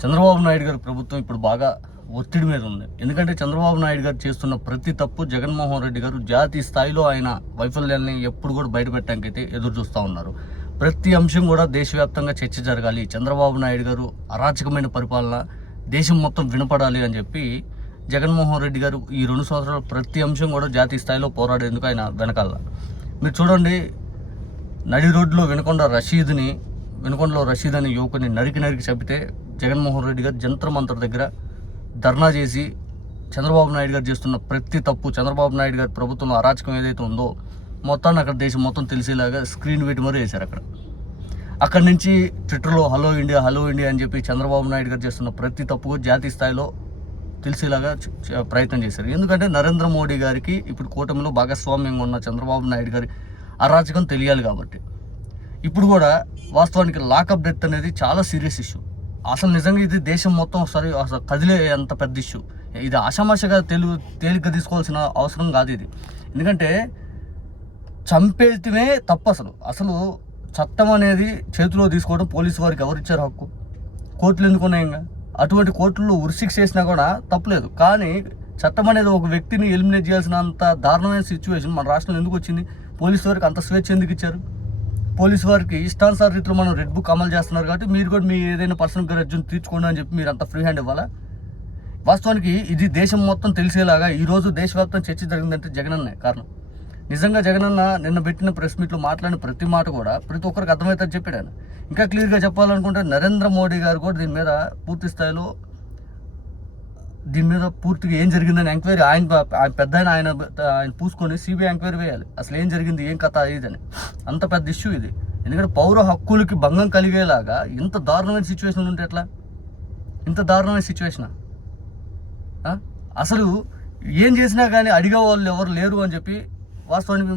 చంద్రబాబు నాయుడు గారి ప్రభుత్వం ఇప్పుడు బాగా ఒత్తిడి మీద ఉంది. ఎందుకంటే చంద్రబాబు నాయుడు గారు చేస్తున్న ప్రతి తప్పు జగన్మోహన్ రెడ్డి గారు జాతీయ స్థాయిలో ఆయన వైఫల్యాన్ని ఎప్పుడు కూడా బయటపెట్టడానికైతే ఎదురు చూస్తూ ఉన్నారు. ప్రతి అంశం కూడా దేశవ్యాప్తంగా చర్చ జరగాలి, చంద్రబాబు నాయుడు గారు అరాచకమైన పరిపాలన దేశం మొత్తం వినపడాలి అని చెప్పి జగన్మోహన్ రెడ్డి గారు ఈ 2 సంవత్సరాలు ప్రతి అంశం కూడా జాతీయ స్థాయిలో పోరాడేందుకు ఆయన వెనకాల. మీరు చూడండి, నడి రోడ్లో వినుకొండలో రషీద్ అనే యువకుని నరికి చంపితే జగన్మోహన్ రెడ్డి గారు జంతర్ మంతర్ దగ్గర ధర్నా చేసి చంద్రబాబు నాయుడు గారు చేస్తున్న ప్రతి తప్పు, చంద్రబాబు నాయుడు గారి ప్రభుత్వంలో అరాచకం ఏదైతే ఉందో మొత్తాన్ని అక్కడ దేశం మొత్తం తెలిసేలాగా స్క్రీన్ పెట్టి మరీ వేశారు. అక్కడి నుంచి ట్విట్టర్లో హలో ఇండియా అని చెప్పి చంద్రబాబు నాయుడు గారు చేస్తున్న ప్రతి తప్పు జాతీయ స్థాయిలో తెలిసేలాగా ప్రయత్నం చేశారు. ఎందుకంటే నరేంద్ర మోడీ గారికి ఇప్పుడు కూటమిలో భాగస్వామ్యంగా ఉన్న చంద్రబాబు నాయుడు గారి అరాచకం తెలియాలి కాబట్టి. ఇప్పుడు కూడా వాస్తవానికి లాకప్ డెత్ అనేది చాలా సీరియస్ ఇష్యూ. అసలు నిజంగా ఇది దేశం మొత్తం ఒకసారి అసలు కదిలే అంత పెద్ద ఇష్యూ. ఇది ఆషామాషగా తేలిగ్గా తీసుకోవాల్సిన అవసరం కాదు ఇది. ఎందుకంటే చంపేయటమే తప్పు. అసలు చట్టం అనేది చేతిలో తీసుకోవడం పోలీసు వారికి ఎవరిచ్చారు హక్కు? కోర్టులు ఎందుకు ఉన్నాయంగా? అటువంటి కోర్టుల్లో ఉరిశిక్ష చేసినా కూడా తప్పులేదు. కానీ చట్టం అనేది ఒక వ్యక్తిని ఎలిమినేట్ చేయాల్సినంత దారుణమైన సిచ్యువేషన్ మన రాష్ట్రంలో ఎందుకు వచ్చింది? పోలీసు వారికి అంత స్వేచ్ఛ ఎందుకు ఇచ్చారు? పోలీసు వారికి ఇష్టానుసార రీతిలో మనం రెడ్ బుక్ అమలు చేస్తున్నారు కాబట్టి మీరు కూడా మీ ఏదైనా పర్సనల్ గ్రడ్జ్ని తీర్చుకోండి అని చెప్పి మీరు అంత ఫ్రీ హ్యాండ్ ఇవ్వాలా? వాస్తవానికి ఇది దేశం మొత్తం తెలిసేలాగా ఈరోజు దేశవ్యాప్తం చర్చ జరిగిందంటే జగనన్నే కారణం. నిజంగా జగనన్న నిన్న పెట్టిన ప్రెస్ మీట్లో మాట్లాడిన ప్రతి మాట కూడా ప్రతి ఒక్కరికి అర్థమవుతుందని చెప్పాడు ఆయన. ఇంకా క్లియర్గా చెప్పాలనుకుంటే నరేంద్ర మోడీ గారు కూడా దీని మీద పూర్తి స్థాయిలో పూర్తిగా ఏం జరిగిందని ఎంక్వైరీ ఆయన పెద్ద ఆయన పూసుకొని సిబిఐ ఎంక్వైరీ వేయాలి. అసలు ఏం జరిగింది, ఏం కథ ఇదని. అంత పెద్ద ఇష్యూ ఇది. ఎందుకంటే పౌర హక్కులకి భంగం కలిగేలాగా ఇంత దారుణమైన సిచ్యువేషన్ ఉంటే ఎట్లా? ఇంత దారుణమైన సిచ్యువేషనా? అసలు ఏం చేసినా కానీ అడిగే వాళ్ళు ఎవరు లేరు అని చెప్పి వాస్తవానికి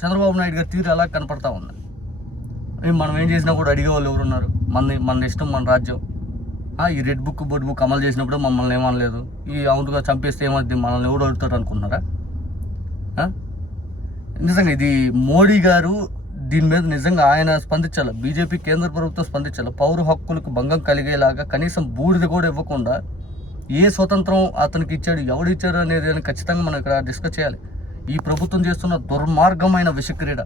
చంద్రబాబు నాయుడు గారి తీరు అలా కనపడతా ఉంది. మనం ఏం చేసినా కూడా అడిగే వాళ్ళు ఎవరు ఉన్నారు? మన ఇష్టం, మన రాజ్యం. ఈ రెడ్ బుక్ బోర్డు బుక్ అమలు చేసినప్పుడు మమ్మల్ని ఏమనలేదు, ఈ అవునుగా చంపేస్తే ఏమవుతుంది, మనల్ని ఎవడు అడుగుతారు అనుకుంటున్నారా? నిజంగా ఇది మోడీ గారు దీని మీద నిజంగా ఆయన స్పందించాలి, బీజేపీ కేంద్ర ప్రభుత్వం స్పందించాలి. పౌర హక్కులకు భంగం కలిగేలాగా కనీసం బూడిద కూడా ఇవ్వకుండా ఏ స్వతంత్రం అతనికి ఇచ్చాడు, ఎవడు ఇచ్చాడు అనేది ఖచ్చితంగా మనం ఇక్కడ డిస్కస్ చేయాలి. ఈ ప్రభుత్వం చేస్తున్న దుర్మార్గమైన విషక్రీడ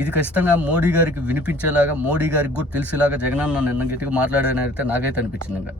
ఇది ఖచ్చితంగా మోడీ గారికి వినిపించేలాగా, మోడీ గారికి కూడా తెలిసేలాగా జగనన్న నిన్న గట్టిగా మాట్లాడానైతే నాకైతే అనిపించింది.